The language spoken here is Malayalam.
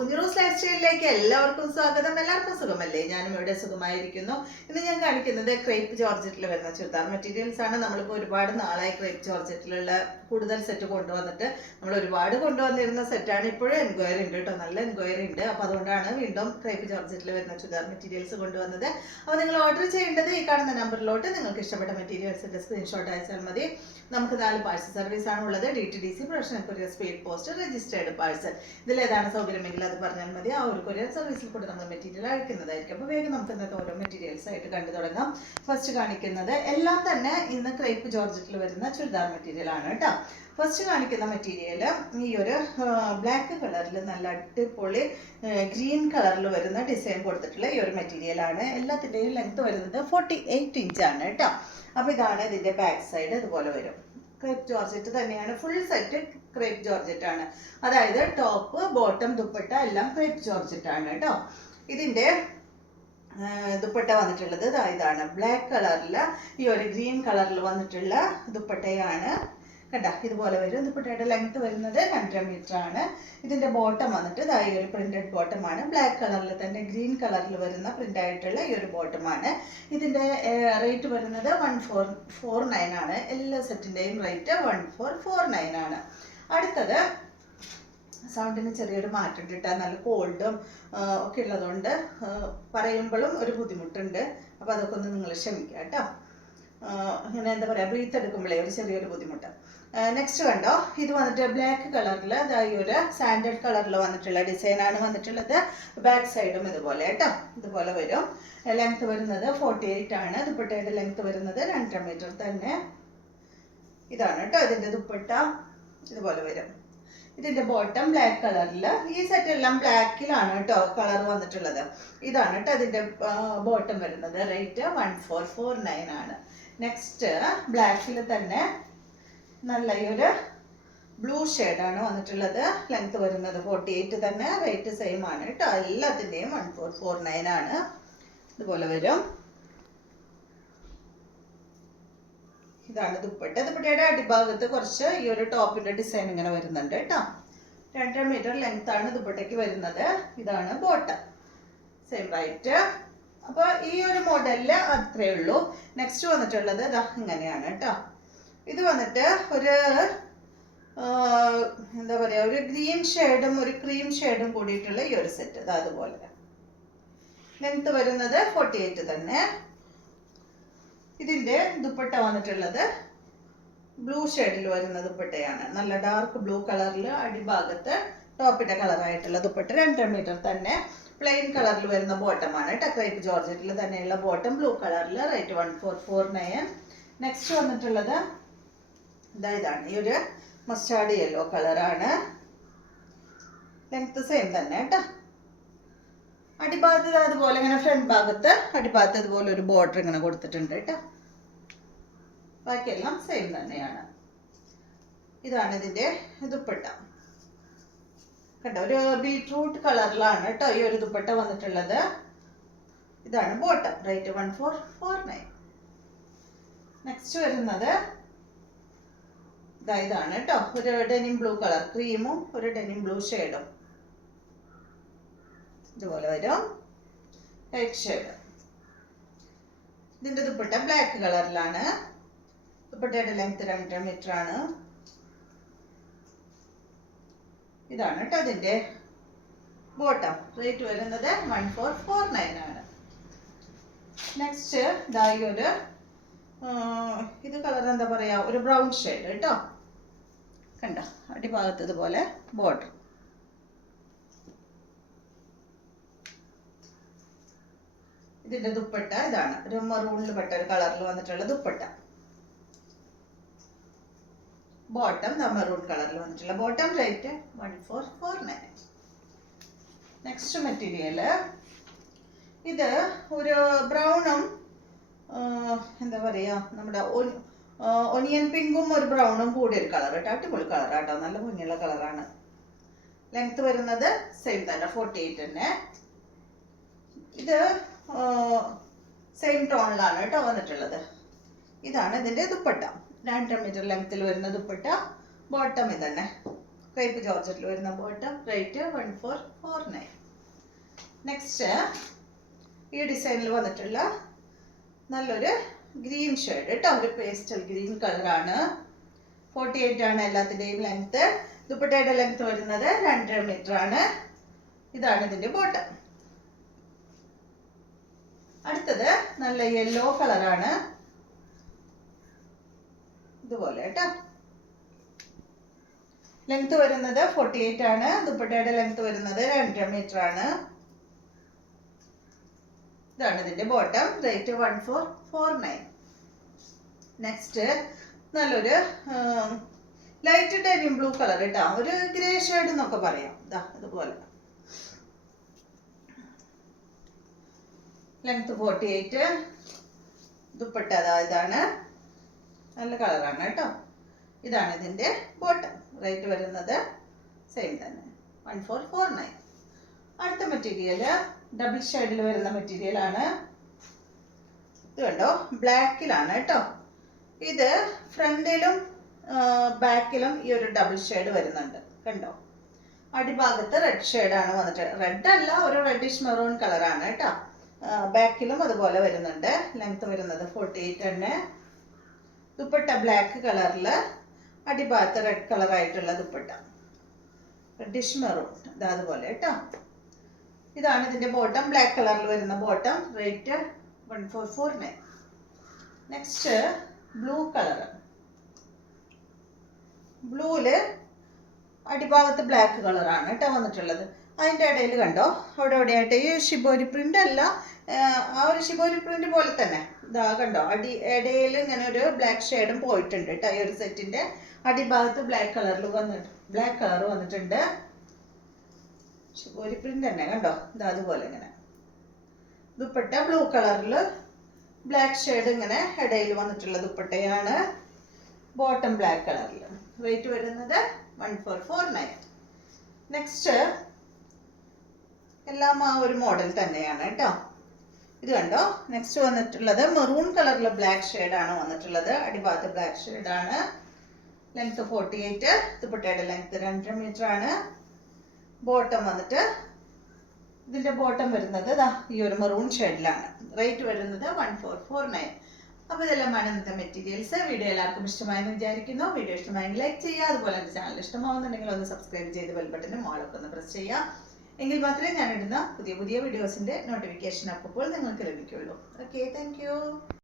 ഉഞ്ഞിറൂസ് ലൈഫ് സ്റ്റൈലിലേക്ക് എല്ലാവർക്കും സ്വാഗതം. എല്ലാവർക്കും സുഖമല്ലേ? ഞാനും ഇവിടെ സുഖമായിരിക്കുന്നു. ഇന്ന് ഞാൻ കാണിക്കുന്നത് ക്രേപ്പ് ജോർജറ്റിൽ വരുന്ന ചുരിദാർ മെറ്റീരിയൽസ് ആണ്. നമ്മളിപ്പോൾ ഒരുപാട് നാളായി ക്രേപ്പ് ജോർജറ്റിലുള്ള കൂടുതൽ സെറ്റ് കൊണ്ടുവന്നിട്ട് നമ്മൾ ഒരുപാട് കൊണ്ടുവന്നിരുന്ന സെറ്റാണ്. ഇപ്പോഴും എൻക്വയറി ഉണ്ട് കേട്ടോ, നല്ല എൻക്വയറി ഉണ്ട്. അപ്പോൾ അതുകൊണ്ടാണ് വീണ്ടും ക്രേപ്പ് ജോർജറ്റിൽ വരുന്ന ചുരിദാർ മെറ്റീരിയൽസ് കൊണ്ടുവന്നത്. അപ്പോൾ നിങ്ങൾ ഓർഡർ ചെയ്യേണ്ടത് ഈ കാണുന്ന നമ്പറിലോട്ട് നിങ്ങൾക്ക് ഇഷ്ടപ്പെട്ട മെറ്റീരിയൽസിൻ്റെ സ്ക്രീൻഷോട്ട് അയച്ചാൽ മതി. നമുക്ക് 4 പാഴ്സൽ സർവീസ് ആണ് ഉള്ളത്. DTDC, professional courier, speed post, registered parcel. ഇതിലേതാണ് സൗകര്യമെങ്കിൽ അത് പറഞ്ഞാൽ മതി. ആ ഒരു കൊറിയർ സർവീസിൽ കൂടെ നമ്മൾ മെറ്റീരിയൽ അയക്കുന്നതായിരിക്കും. അപ്പോൾ വേഗം നമുക്ക് ഇന്നത്തെ ഓരോ മെറ്റീരിയൽസ് ആയിട്ട് കണ്ടു തുടങ്ങാം. ഫസ്റ്റ് കാണിക്കുന്നത് എല്ലാം തന്നെ ഇന്ന് ക്രേപ്പ് ജോർജറ്റിൽ വരുന്ന ചുരിദാർ മെറ്റീരിയൽ ആണ് കേട്ടോ. ഫസ്റ്റ് കാണിക്കുന്ന മെറ്റീരിയൽ ഈ ഒരു ബ്ലാക്ക് കളറിൽ നല്ല അടിപൊളി ഗ്രീൻ കളറിൽ വരുന്ന ഡിസൈൻ കൊടുത്തിട്ടുള്ള ഈ ഒരു മെറ്റീരിയൽ ആണ്. എല്ലാത്തിൻ്റെയും ലെങ്ത് വരുന്നത് 48 ഇഞ്ചാണ് കേട്ടോ. അപ്പോൾ ഇതാണ് ഇതിൻ്റെ ബാക്ക് സൈഡ്. ഇതുപോലെ വരും. ക്രേപ്പ് ജോർജറ്റ് തന്നെയാണ്, ഫുൾ സെറ്റ് ക്രേപ്പ് ജോർജറ്റ് ആണ്. അതായത് ടോപ്പ്, ബോട്ടം, ദുപ്പട്ട എല്ലാം ക്രേപ്പ് ജോർജറ്റ് ആണ് കേട്ടോ. ഇതിൻ്റെ ദുപ്പട്ട വന്നിട്ടുള്ളത് ഇതാണ്, ബ്ലാക്ക് കളറിൽ ഈ ഒരു ഗ്രീൻ കളറിൽ വന്നിട്ടുള്ള ദുപ്പട്ടയാണ്. കണ്ട ഇതുപോലെ വരും. ദുപ്പട്ടയുടെ ലെങ്ത് വരുന്നത് 2.5 മീറ്റർ ആണ്. ഇതിൻ്റെ ബോട്ടം വന്നിട്ട് ഈ ഒരു പ്രിന്റഡ് ബോട്ടമാണ്. ബ്ലാക്ക് കളറിൽ തന്നെ ഗ്രീൻ കളറിൽ വരുന്ന പ്രിന്റ് ആയിട്ടുള്ള ഈ ഒരു ബോട്ടമാണ്. ഇതിൻ്റെ റേറ്റ് വരുന്നത് 1449 ആണ്. എല്ലാ സെറ്റിൻ്റെയും റേറ്റ് 1449 ആണ്. അടുത്തത് സൗണ്ടിന് ചെറിയൊരു മാറ്റം കിട്ടാൻ നല്ല കോൾഡും ഒക്കെ ഉള്ളതുകൊണ്ട് പറയുമ്പോഴും ഒരു ബുദ്ധിമുട്ടുണ്ട്. അപ്പോൾ അതൊക്കെ ഒന്ന് നിങ്ങൾ ക്ഷമിക്കുക കേട്ടോ. ഇങ്ങനെ എന്താ പറയുക, ബ്രീത്ത് എടുക്കുമ്പോഴേ ഒരു ചെറിയൊരു ബുദ്ധിമുട്ട്. നെക്സ്റ്റ് കണ്ടോ, ഇത് വന്നിട്ട് ബ്ലാക്ക് കളറിൽ ഈ ഒരു സാൻഡഡ് കളറിൽ വന്നിട്ടുള്ള ഡിസൈനാണ് വന്നിട്ടുള്ളത്. ബാക്ക് സൈഡും ഇതുപോലെ കേട്ടോ, ഇതുപോലെ വരും. ലെങ്ത് വരുന്നത് 48 ആണ്. ദുപ്പട്ടയുടെ ലെങ്ത് വരുന്നത് 2.5 മീറ്റർ തന്നെ. ഇതാണ് കേട്ടോ ഇതിൻ്റെ ദുപ്പട്ട, ഇതുപോലെ വരും. ഇതിൻ്റെ ബോട്ടം ബ്ലാക്ക് കളറിൽ. ഈ സെറ്റ് എല്ലാം ബ്ലാക്കിലാണ് കേട്ടോ കളർ വന്നിട്ടുള്ളത്. ഇതാണ് കേട്ടോ അതിൻ്റെ ബോട്ടം വരുന്നത്. റേറ്റ് 1449 ആണ്. നെക്സ്റ്റ് ബ്ലാക്കിൽ തന്നെ നല്ല ഈ ഒരു ബ്ലൂ ഷെയ്ഡാണ് വന്നിട്ടുള്ളത്. ലെങ്ത് വരുന്നത് 48 തന്നെ. റേറ്റ് സെയിം ആണ് കേട്ടോ. എല്ലാത്തിൻ്റെയും 1449 ആണ്. ഇതുപോലെ വരും. ഇതാണ് ദുപ്പട്ട. ദുപ്പട്ടയുടെ അടിഭാഗത്ത് കുറച്ച് ഈ ഒരു ടോപ്പിന്റെ ഡിസൈൻ ഇങ്ങനെ വരുന്നുണ്ട് കേട്ടോ. 2.5 മീറ്റർ ലെങ്ത് ആണ് ദുപ്പട്ടയ്ക്ക് വരുന്നത്. ഇതാണ് ബോട്ടം, സെയിം റൈറ്റ്. അപ്പോൾ ഈ ഒരു മോഡലില് അത്രേ ഉള്ളൂ. നെക്സ്റ്റ് വന്നിട്ടുള്ളത് ഇങ്ങനെയാണ് കേട്ടോ. ഇത് വന്നിട്ട് ഒരു എന്താ പറയുക, ഒരു ഗ്രീൻ ഷെയ്ഡും ഒരു ക്രീം ഷെയ്ഡും കൂടിയിട്ടുള്ള ഈ ഒരു സെറ്റ്. അതുപോലെ ലെങ്ത് വരുന്നത് 48 തന്നെ. ഇതിൻ്റെ ദുപ്പട്ട വന്നിട്ടുള്ളത് ബ്ലൂ ഷെയ്ഡിൽ വരുന്ന ദുപ്പട്ടയാണ്. നല്ല ഡാർക്ക് ബ്ലൂ കളറിൽ അടിഭാഗത്ത് ടോപ്പിന്റെ കളറായിട്ടുള്ള ദുപ്പട്ട. 2.5 മീറ്റർ തന്നെ. പ്ലെയിൻ കളറിൽ വരുന്ന ബോട്ടമാണ് കേട്ടോ. ക്രേപ്പ് ജോർജറ്റിൽ തന്നെയുള്ള ബോട്ടം, ബ്ലൂ കളറിൽ. റേറ്റ് 1449. നെക്സ്റ്റ് വന്നിട്ടുള്ളത് ഇതാണ്, ഈ ഒരു മസ്റ്റാർഡ് യെല്ലോ കളറാണ്. ലെങ്ത് സെയിം തന്നെ കേട്ടോ. അടിഭാഗത്ത് അതുപോലെ ഇങ്ങനെ ഫ്രണ്ട് ഭാഗത്ത് അടിഭാഗത്ത് ഇതുപോലെ ഒരു ബോർഡർ ഇങ്ങനെ കൊടുത്തിട്ടുണ്ട് കേട്ടോ. ബാക്കിയെല്ലാം സെയിം തന്നെയാണ്. ഇതാണ് ഇതിൻ്റെ ദുപ്പട്ട. കണ്ടോ, ഒരു ബീട്രൂട്ട് കളറിലാണ് കേട്ടോ ഈ ഒരു ദുപ്പട്ട വന്നിട്ടുള്ളത്. ഇതാണ് ബോട്ടം. റേറ്റ് 1449. നെക്സ്റ്റ് വരുന്നത് ഇതാണ് കേട്ടോ, ഒരു ഡെനിം ബ്ലൂ കളർ, ക്രീമും ഒരു ഡെനിം ബ്ലൂ ഷെയ്ഡും. ഇതുപോലെ വരും. Light shade. ഇതിൻ്റെ ദുപ്പട്ട ബ്ലാക്ക് കളറിലാണ്. ദുപ്പട്ടയുടെ ലെങ്ത് 2.5 മീറ്റർ ആണ്. ഇതാണ് കേട്ടോ അതിൻ്റെ ബോട്ടം. റേറ്റ് വരുന്നത് 1449 ആണ്. നെക്സ്റ്റ് ഈ ഒരു ഇത് കളർ എന്താ പറയാ, ഒരു ബ്രൗൺ ഷെയ്ഡ് കേട്ടോ. കണ്ടോ, അടിഭാഗത്ത് ഇതുപോലെ ബോർഡർ. ഇതിന്റെ ദുപ്പട്ട ഇതാണ്, ഒരു മറൂണിൽ പെട്ട ഒരു കളറിൽ വന്നിട്ടുള്ള ദുപ്പട്ട. ബോട്ടം മെറൂൺ കളറിൽ വന്നിട്ടുള്ള ബോട്ടം. റേറ്റ് 1449. നെക്സ്റ്റ് മെറ്റീരിയൽ ഇത് ഒരു ബ്രൗണും എന്താ പറയുക, നമ്മുടെ ഒനിയൻ പിങ്കും ഒരു ബ്രൗണും കൂടി ഒരു കളർ കേട്ടോ. അടിപൊളി കളറാട്ടോ, നല്ല ഭംഗിയുള്ള കളറാണ്. ലെങ്ത് വരുന്നത് സെയിം തന്നെ, 48 തന്നെ. ഇത് സെയിം ടോണിലാണ് കേട്ടോ വന്നിട്ടുള്ളത്. ഇതാണ് ഇതിൻ്റെ ദുപ്പട്ട. 2.5 മീറ്റർ ലെങ്ത്തിൽ വരുന്ന ദുപ്പട്ട. ബോട്ടം ഇതന്നെ. ക്രേപ്പ് ജോർജറ്റിൽ വരുന്ന ബോട്ടം, റേറ്റ് 1449. നെക്സ്റ്റ് ഈ ഡിസൈനിൽ വന്നിട്ടുള്ള നല്ലൊരു ഗ്രീൻ ഷെയ്ഡ് കേട്ടോ, ഒരു പേസ്റ്റൽ ഗ്രീൻ കളറാണ്. 48 ആണ് എല്ലാത്തിൻ്റെയും ലെങ്ത്. ദുപ്പട്ടയുടെ ലെങ്ത് വരുന്നത് 2.5 മീറ്റർ ആണ്. ഇതാണ് ഇതിന്റെ ബോട്ടം. അടുത്തത് നല്ല യെല്ലോ കളറാണ്, ഇതുപോലെ കേട്ടോ. ലെങ്ത് വരുന്നത് 48 ആണ്. ദുപ്പട്ടയുടെ ലെങ്ത് വരുന്നത് 2.5 മീറ്റർ ആണ്. ഇതാണ് ഇതിന്റെ ബോട്ടം, റേറ്റ് 1449. നെക്സ്റ്റ് നല്ലൊരു ലൈറ്റ് ഡെനിം ബ്ലൂ കളർ കേട്ടോ, ഒരു ഗ്രേ ഷെയ്ഡ് എന്നൊക്കെ പറയാം. ഇതുപോലെ ലെങ്ത് 48, ദുപ്പട്ട ഇതാണ്, നല്ല കളറാണ് കേട്ടോ. ഇതാണ് ഇതിന്റെ ബോട്ടം, റേറ്റ് വരുന്നത് സെയിം തന്നെ 1449. അടുത്ത മെറ്റീരിയൽ ഡബിൾ ഷെയ്ഡിൽ വരുന്ന മെറ്റീരിയൽ ആണ്. ഇത് കണ്ടോ, ബ്ലാക്കിലാണ് കേട്ടോ. ഇത് ഫ്രണ്ടിലും ബാക്കിലും ഈ ഒരു ഡബിൾ ഷെയ്ഡ് വരുന്നുണ്ട് കണ്ടോ. അടിഭാഗത്ത് റെഡ് ഷെയ്ഡാണ് വന്നിട്ട്, റെഡ് അല്ല, ഒരു റെഡിഷ് മെറൂൺ കളറാണ് കേട്ടോ. ബാക്കിലും അതുപോലെ വരുന്നുണ്ട്. ലെങ്ത് വരുന്നത് 48 തന്നെ. ദുപ്പട്ട ബ്ലാക്ക് കളറിൽ, അടിഭാഗത്ത് റെഡ് കളർ ആയിട്ടുള്ള ദുപ്പട്ട, റെഡിഷ് മെറൂൺ അതുപോലെ കേട്ടോ. ഇതാണ് ഇതിന്റെ ബോട്ടം, ബ്ലാക്ക് കളറിൽ വരുന്ന bottom, rate 1449. Next blue colour. ബ്ലൂവില് അടിഭാഗത്ത് ബ്ലാക്ക് കളറാണ് കേട്ടോ വന്നിട്ടുള്ളത്. അതിൻ്റെ ഇടയിൽ കണ്ടോ, അവിടെ എവിടെയായിട്ട് ഈ ഷിബോരി പ്രിന്റ് അല്ല, ആ ഒരു ഷിബോരി പ്രിന്റ് പോലെ തന്നെ ഇതാ കണ്ടോ, ഇടയിൽ ഇങ്ങനെ ഒരു ബ്ലാക്ക് ഷെയ്ഡും പോയിട്ടുണ്ട് കേട്ടോ. ഈ ഒരു സെറ്റിന്റെ അടിഭാഗത്ത് ബ്ലാക്ക് കളർ വന്നിട്ടുണ്ട്. ഷിബോരി പ്രിന്റ് തന്നെ കണ്ടോ, ഇതാ അതുപോലെ ഇങ്ങനെ. ദുപ്പട്ട ബ്ലൂ കളറിൽ ബ്ലാക്ക് ഷെയ്ഡ് ഇങ്ങനെ ഇടയിൽ വന്നിട്ടുള്ള ദുപ്പട്ടയാണ്. ബോട്ടം ബ്ലാക്ക് കളറിൽ, റേറ്റ് വരുന്നത് 1449. നെക്സ്റ്റ് എല്ലാം ആ ഒരു മോഡൽ തന്നെയാണ് കേട്ടോ. ഇത് കണ്ടോ, നെക്സ്റ്റ് വന്നിട്ടുള്ളത് മെറൂൺ കളറിലെ ബ്ലാക്ക് ഷെയ്ഡാണ് വന്നിട്ടുള്ളത്. അടിഭാഗത്ത് ബ്ലാക്ക് ഷെയ്ഡാണ്. ലെങ്ത് 48, ദുപ്പട്ടയുടെ ലെങ്ത് 2.5 മീറ്റർ ആണ്. ബോട്ടം വന്നിട്ട് ഇതിന്റെ ബോട്ടം വരുന്നത് ഈ ഒരു മെറൂൺ ഷെയ്ഡിലാണ്. റേറ്റ് വരുന്നത് 1449. അപ്പോൾ ഇതെല്ലാമാണ് ഇന്നത്തെ മെറ്റീരിയൽസ്. വീഡിയോ എല്ലാവർക്കും ഇഷ്ടമായെന്ന് വിചാരിക്കുന്നു. വീഡിയോ ഇഷ്ടമായെങ്കിൽ ലൈക്ക് ചെയ്യുക. അതുപോലെ എൻ്റെ ചാനൽ ഇഷ്ടമാവുന്നുണ്ടെങ്കിൽ ഒന്ന് സബ്സ്ക്രൈബ് ചെയ്ത് ബെൽ ബട്ടനും ഓളൊക്കെ ഒന്ന് പ്രസ് ചെയ്യുക. എങ്കിൽ മാത്രമേ ഞാൻ ഇടുന്ന പുതിയ വീഡിയോസിന്റെ നോട്ടിഫിക്കേഷൻ അപ്പോൾ നിങ്ങൾക്ക് ലഭിക്കുള്ളൂ. Okay, thank you.